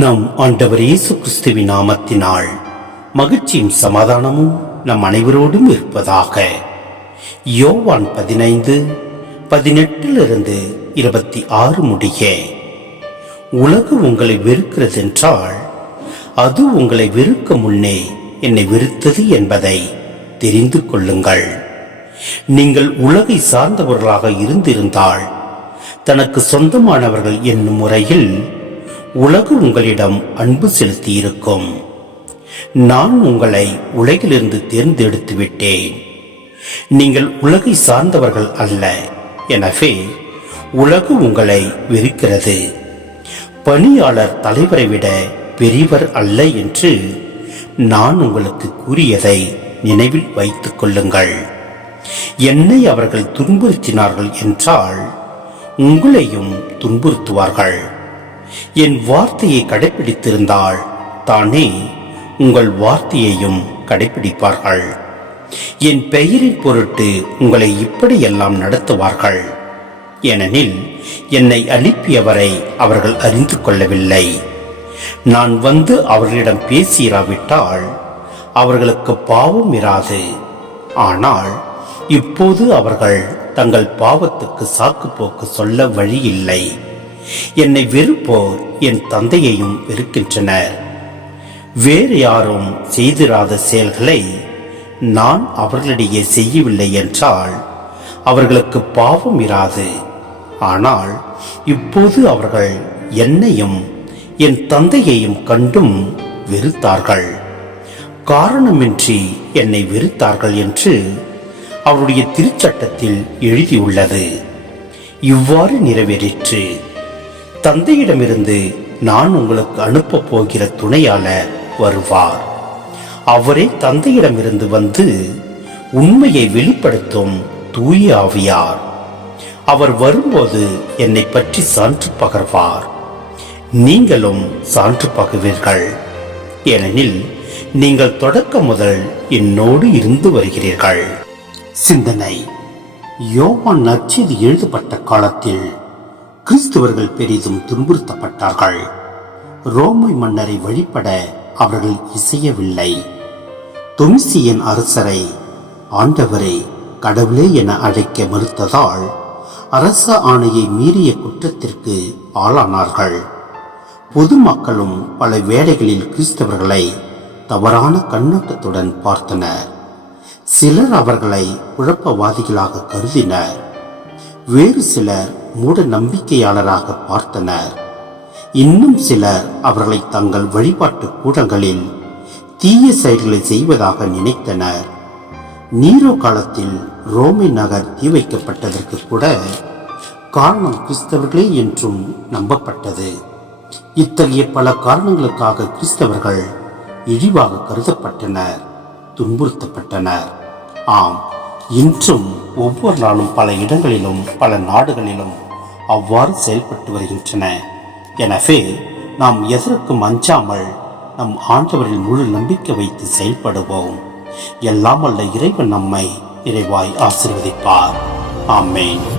நம் ஆண்டவர் இயேசு கிறிஸ்துவின் நாமத்தினால் மகிழ்ச்சியும் சமாதானமும் நம் அனைவரோடும் இருப்பதாக. யோவான் பதினைந்து பதினெட்டிலிருந்து இருபத்தி ஆறு முடிய. உலகு உங்களை வெறுக்கிறதென்றால் அது உங்களை வெறுக்க முன்னே என்னை வெறுத்தது என்பதை தெரிந்து கொள்ளுங்கள். நீங்கள் உலகை சார்ந்தவர்களாக இருந்திருந்தால் தனக்கு சொந்தமானவர்கள் என்னும் முறையில் உலகு உங்களிடம் அன்பு செலுத்தியிருக்கும். நான் உங்களை உலகிலிருந்து தேர்ந்தெடுத்து விட்டேன். நீங்கள் உலகை சார்ந்தவர்கள் அல்ல. எனவே உலகு உங்களை வெறுக்கிறது. பணியாளர் தலைவரை விட பெரியவர் அல்ல என்று நான் உங்களுக்கு கூறியதை நினைவில் வைத்துக் கொள்ளுங்கள். என்னை அவர்கள் துன்புறுத்தினார்கள் என்றால் உங்களையும் துன்புறுத்துவார்கள். என் வார்த்தையை கடைபிடித்திருந்தால் தானே உங்கள் வார்த்தையையும் கடைபிடிப்பார்கள் என் பெயரின் பொருட்டு உங்களை இப்படியெல்லாம் நடத்துவார்கள். ஏனெனில் என்னை அனுப்பியவரை அவர்கள் அறிந்து கொள்ளவில்லை. நான் வந்து அவர்களிடம் பேசியிராவிட்டால் அவர்களுக்கு பாவம் இராது. ஆனால் இப்போது அவர்கள் தங்கள் பாவத்துக்கு சாக்கு போக்கு சொல்ல வழி இல்லை. என்னை வெறுப்போர் என் தந்தையையும் வெறுக்கின்றனர். வேறு யாரும் செய்திராத செயல்களை நான் அவர்களிடையே செய்யவில்லை என்றால் அவர்களுக்கு பாவம் இராது. ஆனால் இப்போது அவர்கள் என்னையும் என் தந்தையையும் கண்டும் வெறுத்தார்கள். காரணமின்றி என்னை வெறுத்தார்கள் என்று அவருடைய திருச்சட்டத்தில் எழுதியுள்ளது. இவ்வாறு நிறைவேறிற்று. தந்தையிடமிருந்து நான் உங்களுக்கு அனுப்பப் போகிற துணையாளர் வருவார். அவரே தந்தையிடமிருந்து வந்து உண்மையை வெளிப்படுத்தும் தூய ஆவியார். அவர் வரும்போது என்னை பற்றி சான்று பகர்வார். நீங்களும் சான்று பகர்வீர்கள் ஏனெனில் நீங்கள் தொடக்க முதல் என்னோடு இருந்து வருகிறீர்கள். சிந்தனை. யோவான் நற்செய்தி எழுதப்பட்ட காலத்தில் கிறிஸ்துவர்கள் பெரிதும் துன்புறுத்தப்பட்டார்கள். ரோமை மன்னரை வழிபட அவர்கள் இசையவில்லை. தொமிசியன் அரசரை ஆண்டவரை கடவுளே என அழைக்க மறுத்ததால் அரச ஆணையை மீறிய குற்றத்திற்கு ஆளானார்கள். பொதுமக்களும் பல வேளைகளில் கிறிஸ்தவர்களை தவறான கண்ணோட்டத்துடன் பார்த்தனர். சிலர் அவர்களை குழப்பவாதிகளாக கருதினர். வேறு சிலர் மூட நம்பிக்கையாளராக பார்த்தனர். இன்னும் சிலர் அவர்களை தங்கள் வழிபாட்டு கூடங்களில் தீய செயல்களை செய்வதாக நினைத்தனர். நீரோ காலத்தில் ரோமை நகர் தீ வைக்கப்பட்டதற்கு கூட காரணம் கிறிஸ்தவர்களே என்றும் நம்பப்பட்டது. இத்தகைய பல காரணங்களுக்காக கிறிஸ்தவர்கள் இழிவாக கருதப்பட்டனர் துன்புறுத்தப்பட்டனர். ஆம் இன்றும் ஒவ்வொரு நாளும் பல இடங்களிலும் பல நாடுகளிலும் அவ்வாறு செயல்பட்டு வருகின்றன. எனவே நாம் எதற்கும் அஞ்சாமல் நம் ஆண்டவரில் முழு நம்பிக்கை வைத்து செயல்படுவோம். எல்லாம் அல்ல இறைவன் நம்மை இறைவாய் ஆசிர்வதிப்பார். ஆமேன்.